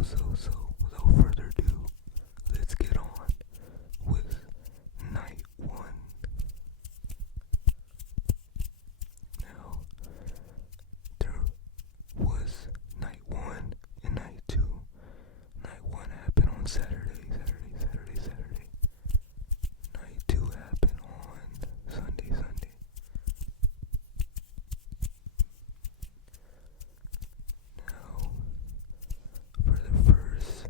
So, without further ado, let's get on with night one. Now, there was night one and night two. Night one happened on Saturday. Night two happened on Sunday. Now, for the first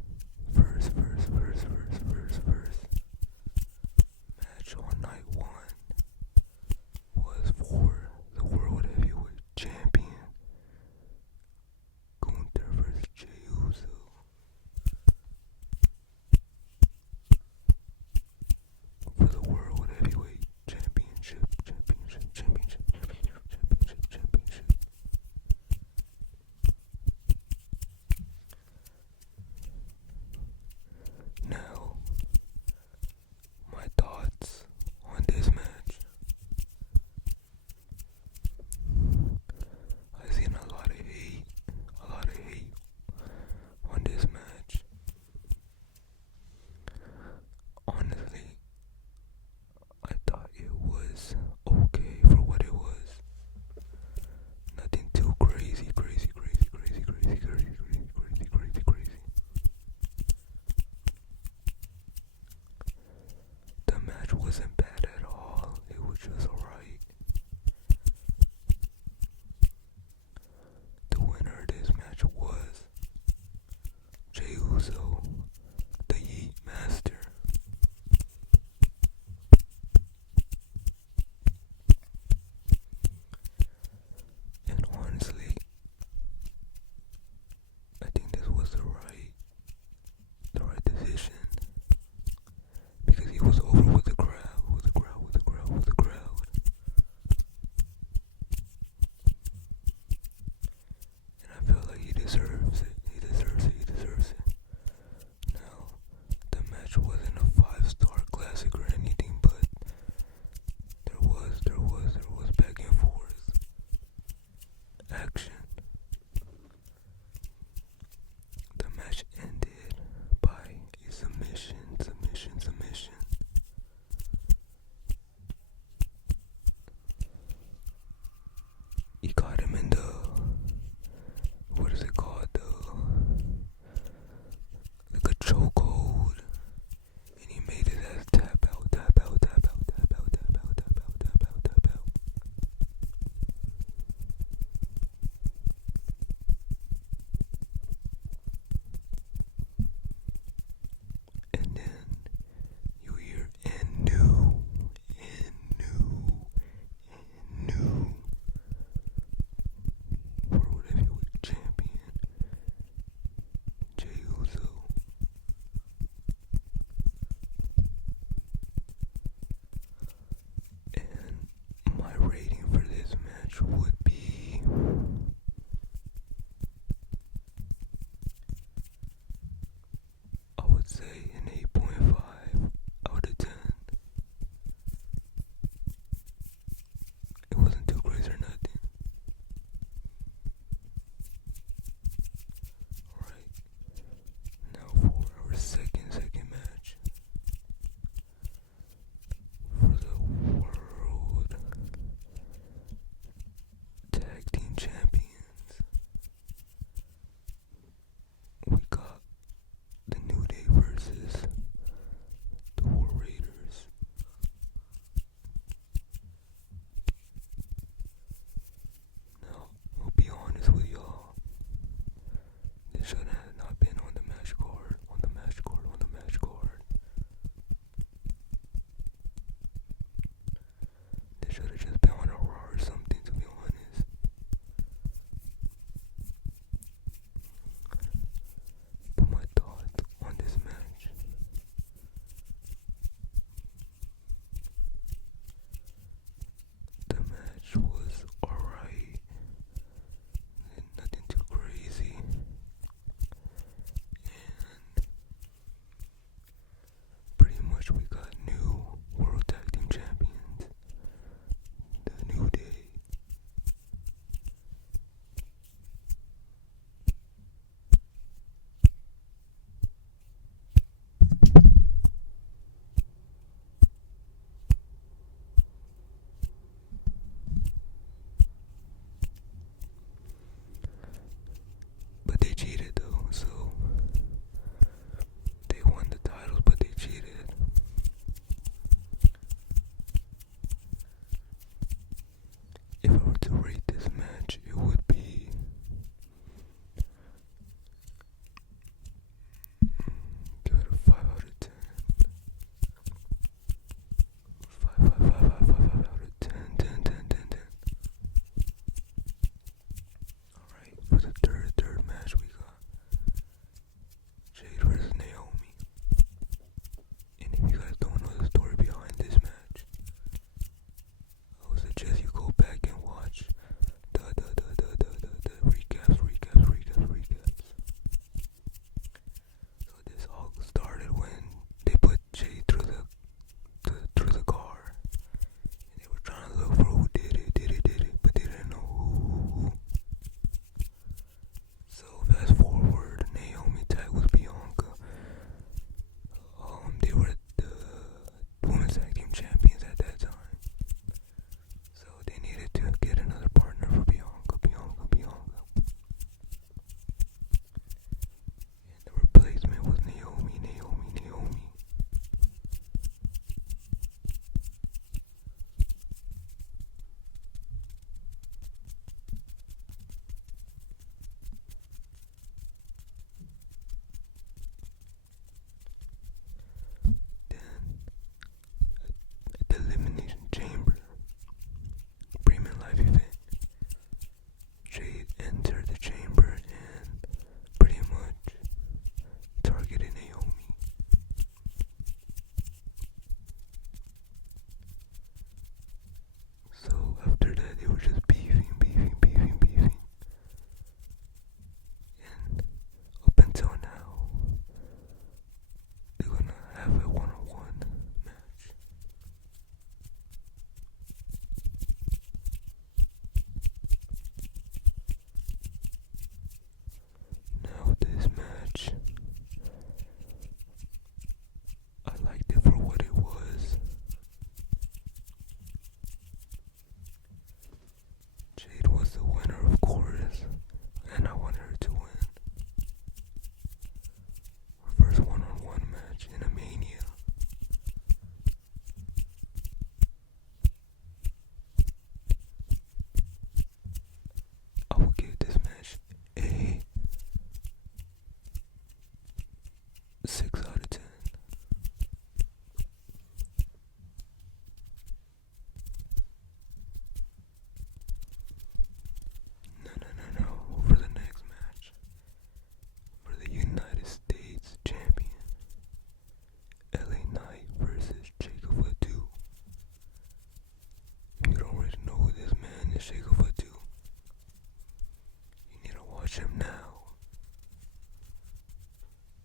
him now.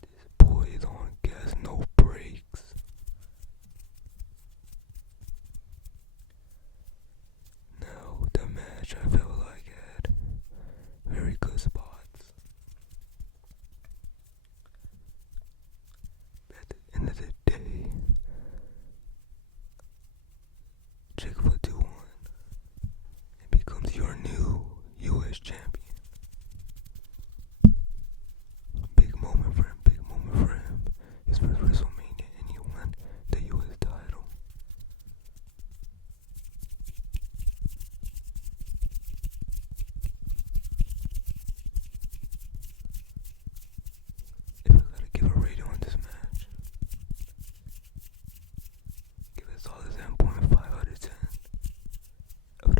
This boy is on gas, no brakes. Now, the match I felt like had very good spots. At the end of the day, Chick-fil-A won and becomes your new U.S. champion. Big moment for him, big moment for him. His first WrestleMania and he won the U.S. title. If I gotta give a rating on this match, give it a solid 7.5 out of 10. Out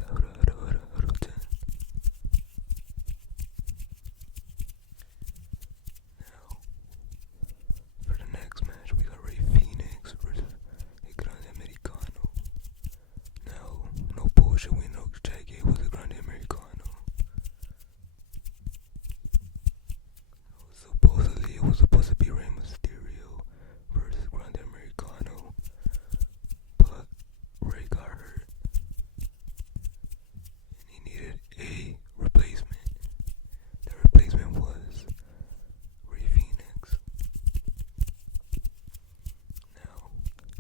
of 10. Now, for the next match, we got Rey Fenix versus El Grande Americano. Now, no bullshit, we know Jackie was a Grande Americano. It was supposed to be Rey Mysterio versus Grande Americano, but Rey got hurt and he needed a replacement. The replacement was Rey Fenix. Now,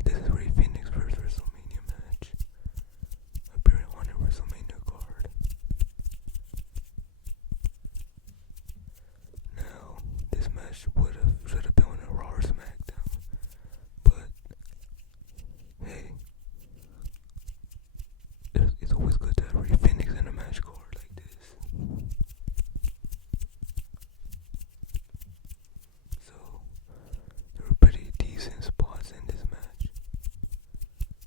this is Rey Fenix versus WrestleMania match, appearing on a WrestleMania card. Now, this match should have been on a Raw or SmackDown, but hey, it's always good to have Rey Fenix in a match card like this. So, there were pretty decent spots in this match,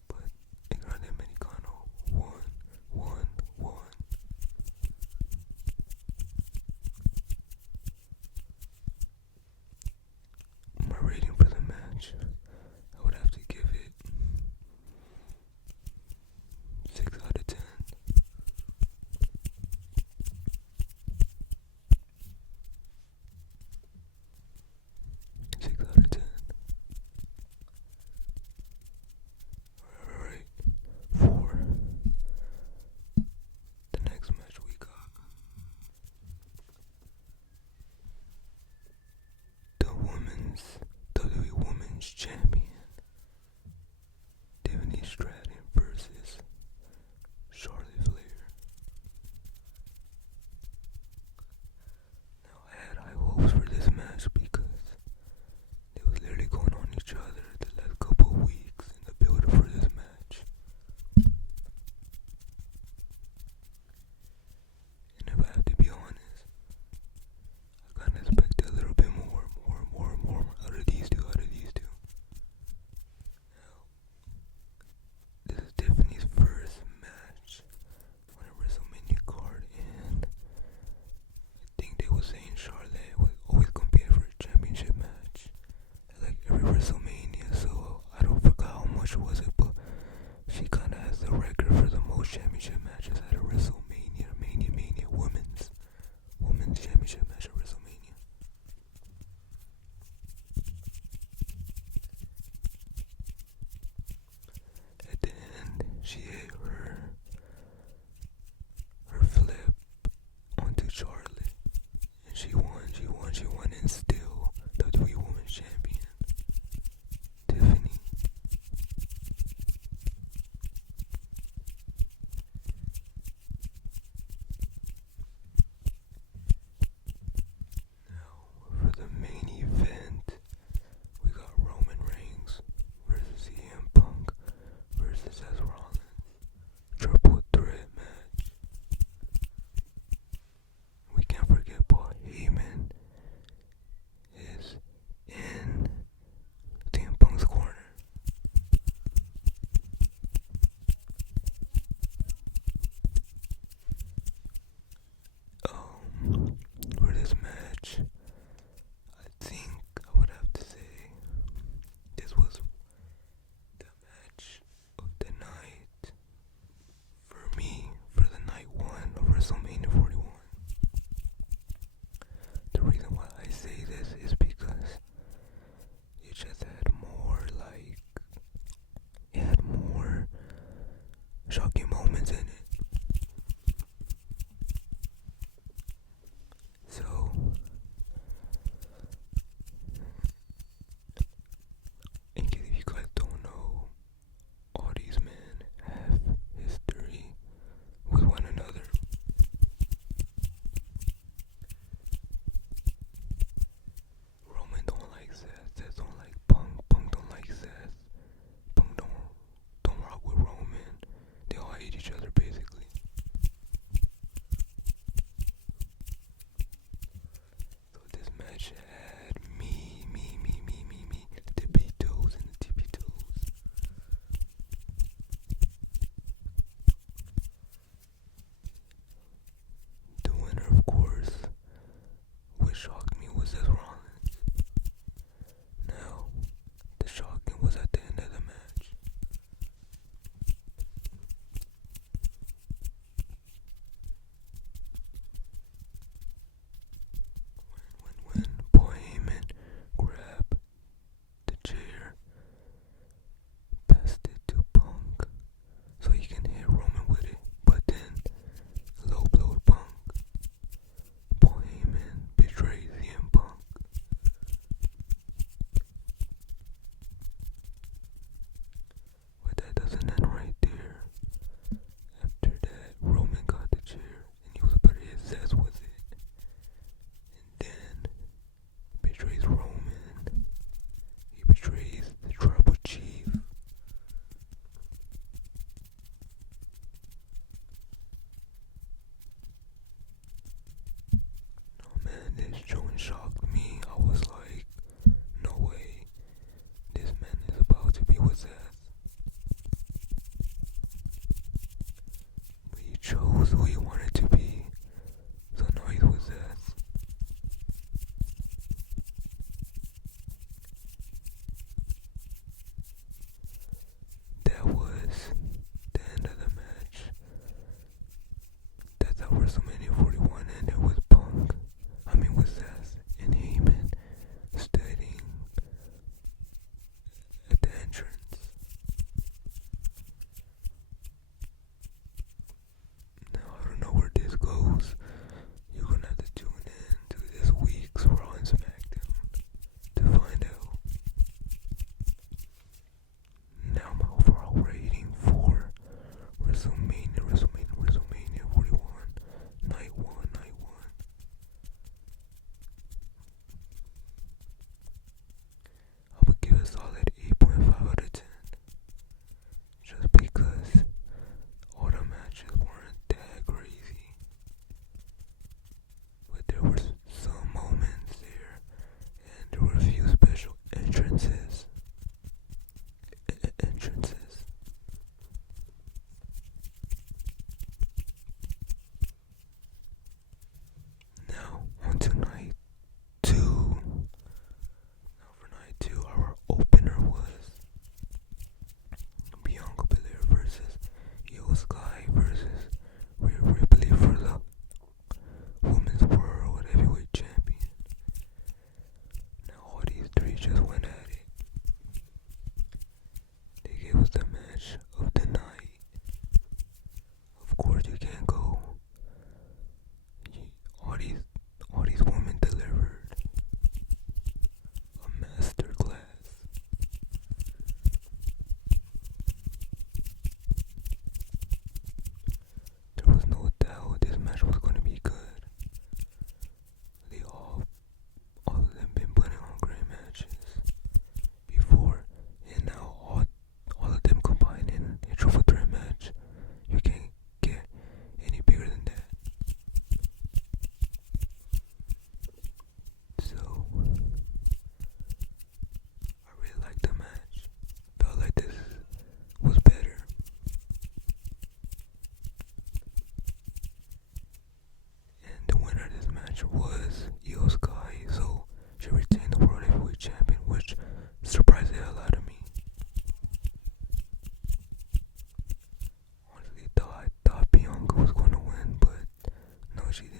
but El Grande Americano won. My rating for the match, I would have to give it 6 out of 10. 6 out of 10. Alright, for the next match we got the WWE Women's Champion, Tiffany Stratton versus Charlotte Flair. Now, I had high hopes for this match because they was literally going on each other the last couple of weeks in the build-up for this match. And if I have to be honest, I kinda expected a little bit more out of these two. manager was Io Sky, so she retained the World Heavyweight Champion, which surprised the hell out of me. Honestly, I thought Bianca was going to win, but no, she didn't.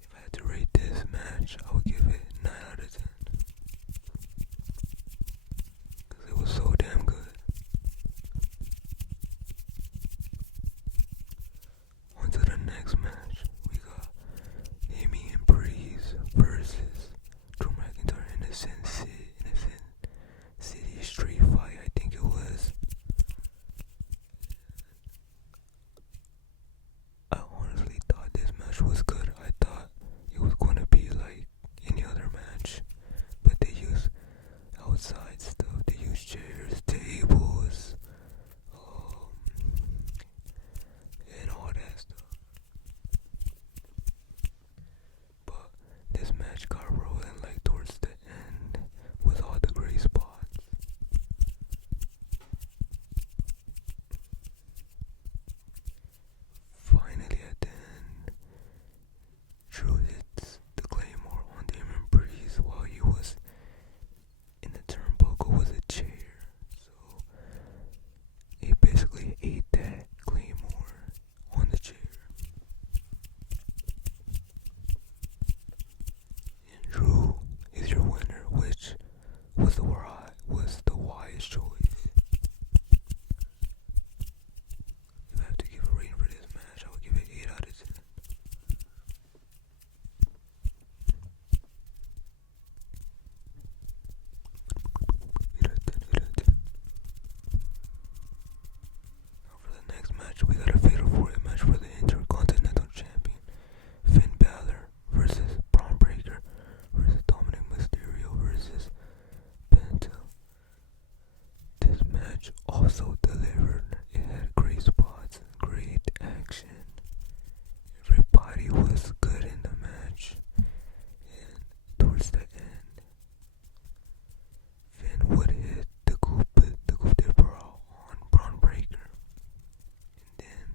If I had to rate this match, I would give it 9 out of 10. Because it was so damn good. On to the next match. We got Amy and Breeze versus Drew McIntyre in Innocent City Street Fight, I think it was. I honestly thought this match was good. I thought it was going to be like any other match, but they used outside stuff. They used chairs, tables, and all that stuff. But this match got rolling like towards the end with all the great spots. Finally, at the end, Drew hits the Claymore on Damon Priest while he was in the turnbuckle with a chair. So he basically ate that Claymore on the chair. And Drew is your winner, which was the wise choice. If I have to give a rating for this match, I would give it 8 out of 10. 8 out of 10, 8 out of 10. Now for the next match, we got a fatal 4-way match for the Intercontinental Champion. Finn Balor versus Braun Breaker versus Dominic Mysterio versus Penta. This match also delivered. It had great spots, great action. Everybody was good in the match. And towards the end, Finn would hit the coup de bras on Braun Breaker. And then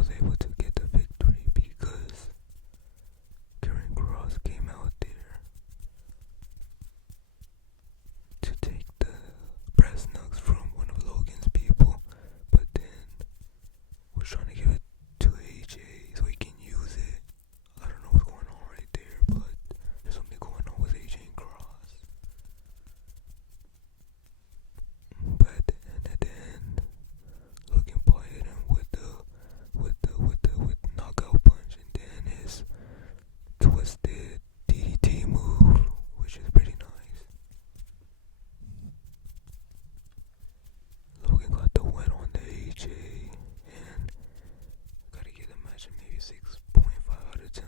was able to get the victory because Karen Cross came out there to take the brass knucks from one of Logan's people, but then was trying to give it to AJ so he can use it. I don't know what's going on right there, but there's something going on with AJ and Cross. But at the end, Logan Paul hit him with knockout punch, and then his twisted DDT move, which is pretty nice. Logan got the win on the AJ, and gotta give the match a maybe 6.5 out of 10.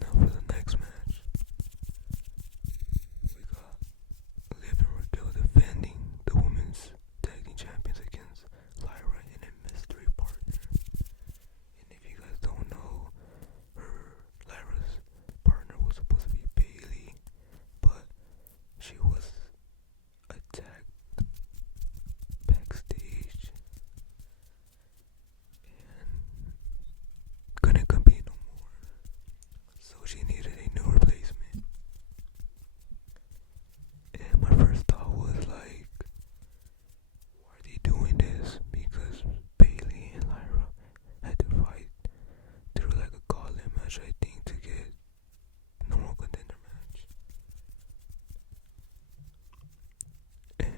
Now for the next match, we got Liv and Raquel defending the women's tag team champions against Lyra and a mystery partner. And if you guys don't know, Lyra's partner was supposed to be Bailey, but she was attacked backstage and couldn't compete no more. So she needed a new replacement. And my first thought was like, why are they doing this? Because Bailey and Lyra had to fight through like a gauntlet match, I think, to get normal contender match. And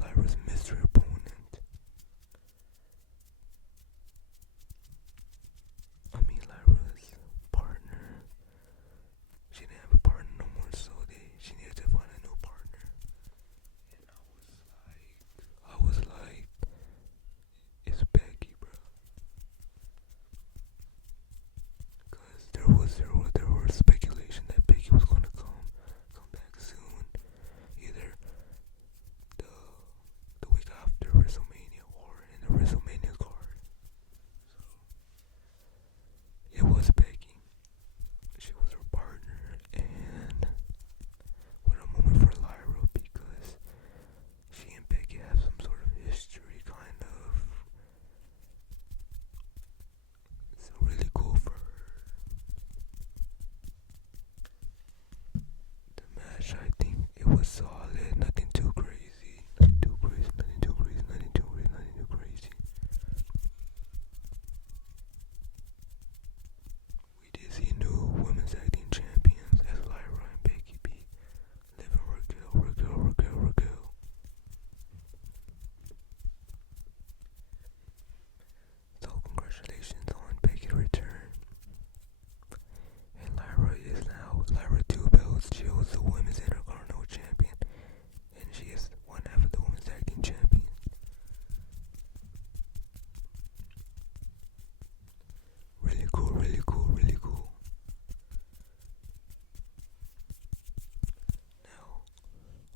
Lyra's mystery opponent, Lyra's partner, she didn't have a partner no more, so she needed to find a new partner. And I was like, it's Becky, bro. Cause there was speculation that Becky was gonna come back soon, either the week after WrestleMania or in the WrestleMania card. So it was Becky. She was her partner, and what a moment for Lyra, because she and Becky have some sort of history, kind of. So really cool for her. The match, I think it was solid, nothing too crazy. We did see new women's tag team champions as Lyra and Becky beat Liv and Raquel. So congratulations on Becky's return. And Lyra is now Lyra 2 belts. She was the women's Intercontinental champion, and she is one half of the women's tag team champion. Really cool. Now,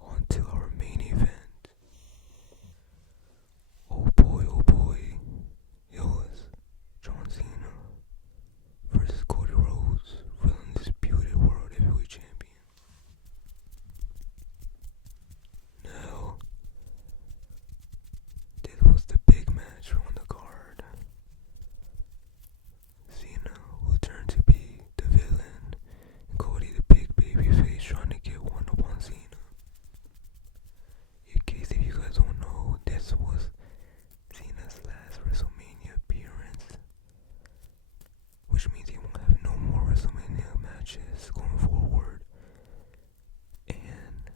on to our main event. Oh boy. It was John Cena versus Cody Rhodes for the undisputed World Heavyweight Champion. Now, this was the big match on the card. Cena, who turned to be the villain, and Cody, the big baby face, trying to get one up on Cena. In case if you guys don't know, this was Cena's last WrestleMania appearance, which means he won't have no more WrestleMania matches going forward. And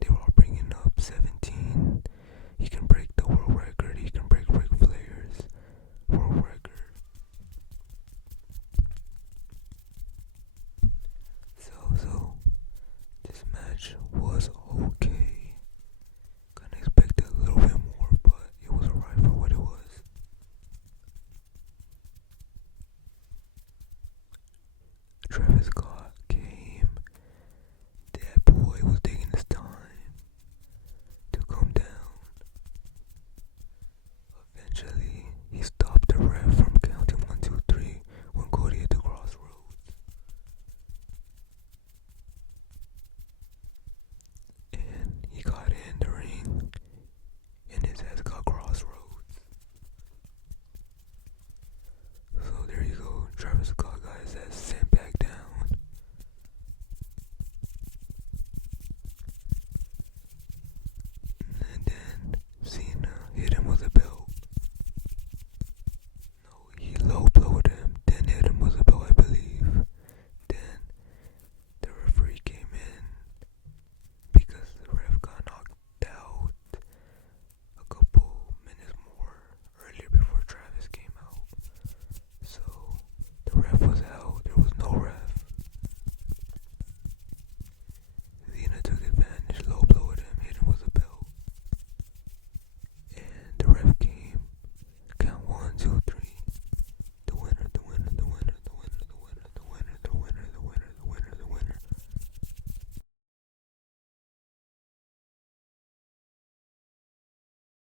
they were all bringing up 17. He can break the world record. He can break Ric Flair's world record. So this match was okay. Kinda expected a little bit more, but it was alright for what it was. Travis